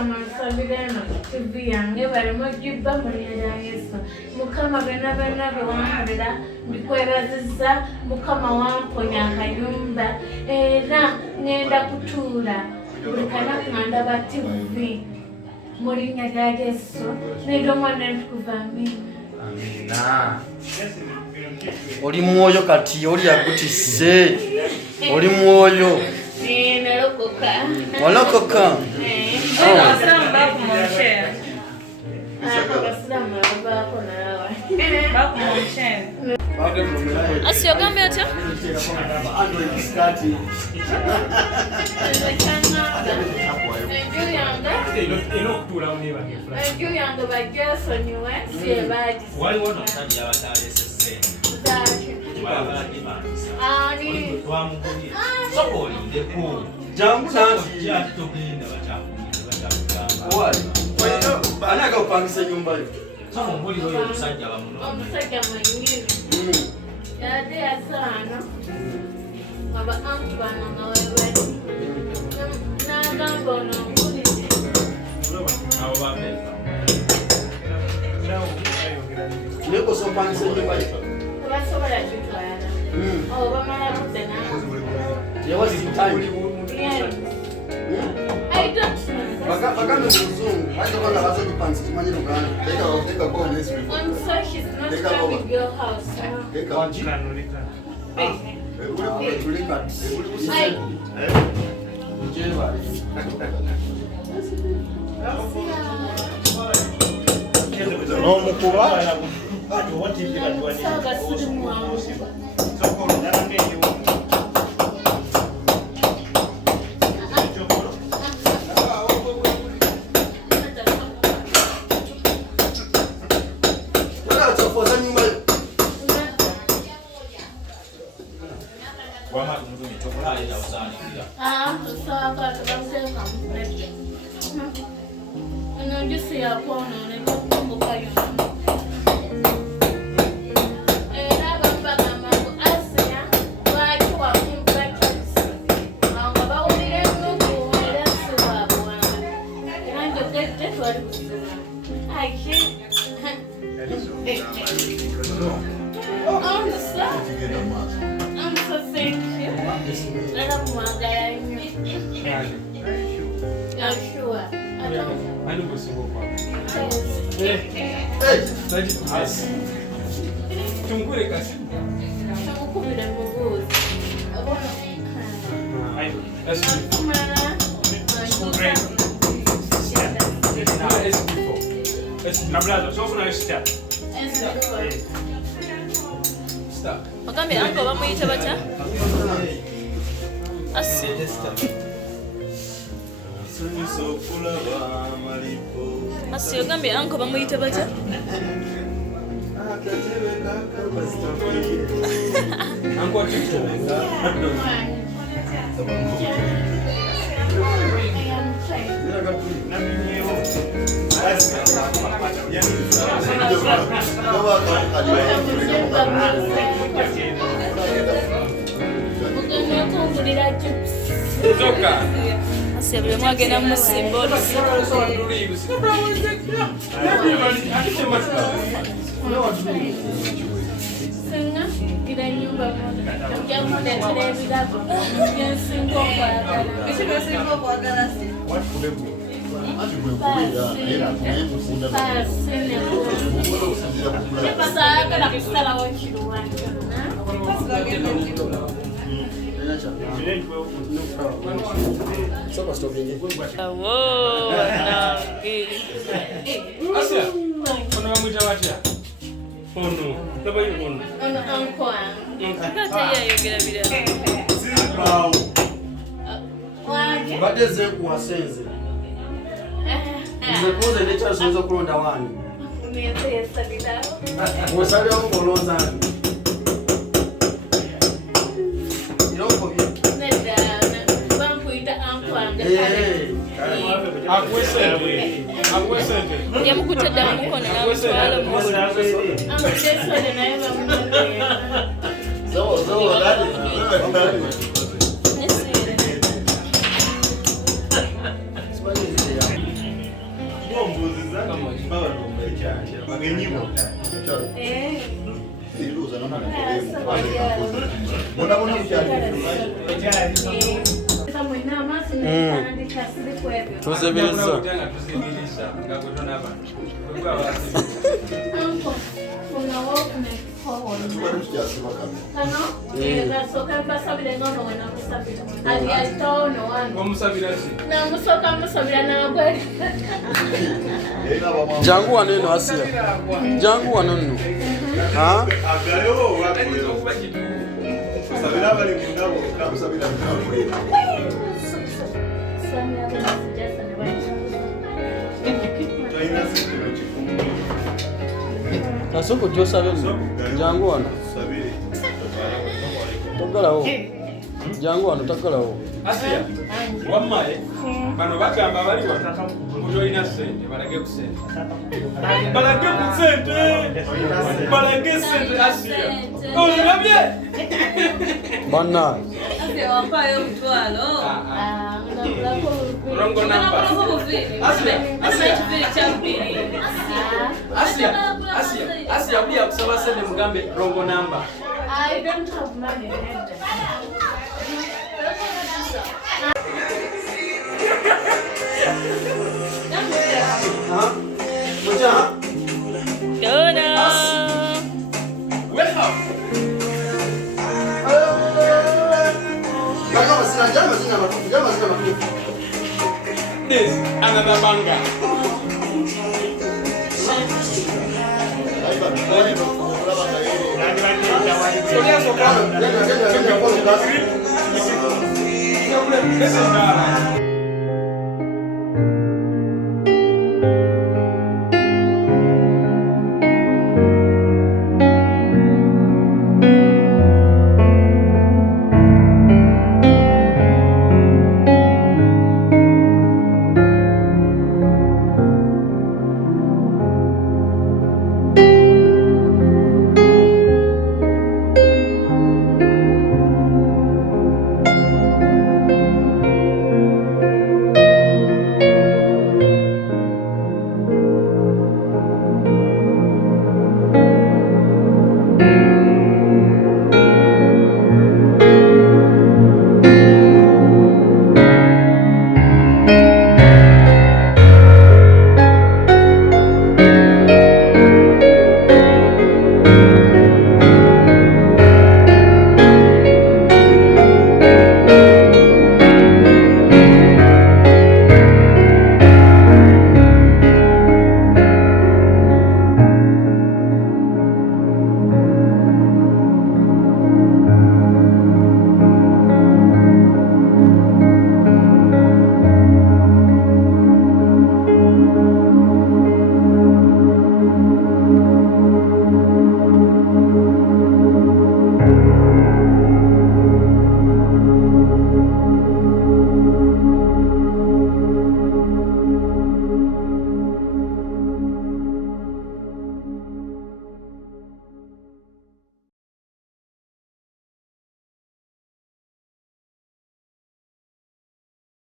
Mukama nsabireno TV yange barimo jibba muri Yesu. Mukama bena bewankorera mbikwebaziza. Mukama wamponya akayumba era ngenda kutuula buli kanakanda ba TV muri Yesu. Nendo mwana ntukuva amina. Amina. Oli mwoyo kati oli agutise. Oli mwoyo. Nalokoka. Walokoka. Asamba kumoshe. Basiramu bako nawe. Bako moshe. Asio gambe atya? Yanga bajasonyiwe siebadi. Waliwo n'omusajja abataleesese ani twamugulye soka olindeko Jangu nanti ate togenda bakyakugamba wali ani agapangisa nyumba yo soka ombulira oyo omusajja bamuno Omusajja mwenyini yade yasaana aba antu bano nga webali n'agamba ono mpulidde abo babeeza neko sopangisa nyumba yo tebasobola kitwala bamala budde there was in time I don't know. bagambe muzungu baita banga bazo kupangisa kimanye luganda take a go next week I'm sorry she's not coming to your house. take a tulika no mukuba Saga sirimu wangu. Saga tunasemka mrefu. Unajisi ya kuona unakumbuka yona. I'm so thank you. Let up my guy. Yeah, sure. I don't. Bagambe anko bamuyita batya? Asi. Asi ogambe anko bamuyita batya? Uncle Tito. Asi buli mwagenda musimba olusi. Senga ila nyumba moja kuletea vidago singo kwa galasi badeze kuwasenze nzekoze nekyasonza kulonda wange osalirawo ng'olonzange iroko yamukutadde mukono n'amutwala Jangu wano eno Asia. Jangu wano nno. Ha? Sabira bali mundabo, sabira mundabo. Kasoko josabe jangu wano. Sabiri. Togalawo. Jangu wano togalawo. Asia. Wammaye. Bano bagamba bali wataka kujoina sente balage ku sente. Balage ku sente. Balage sente Asia. Olabye? Bana. Asia wampayo mtwalo. Rongo namba. Asia pia kusaba sente mugambe rongo namba. I don't have money. This another banga. This is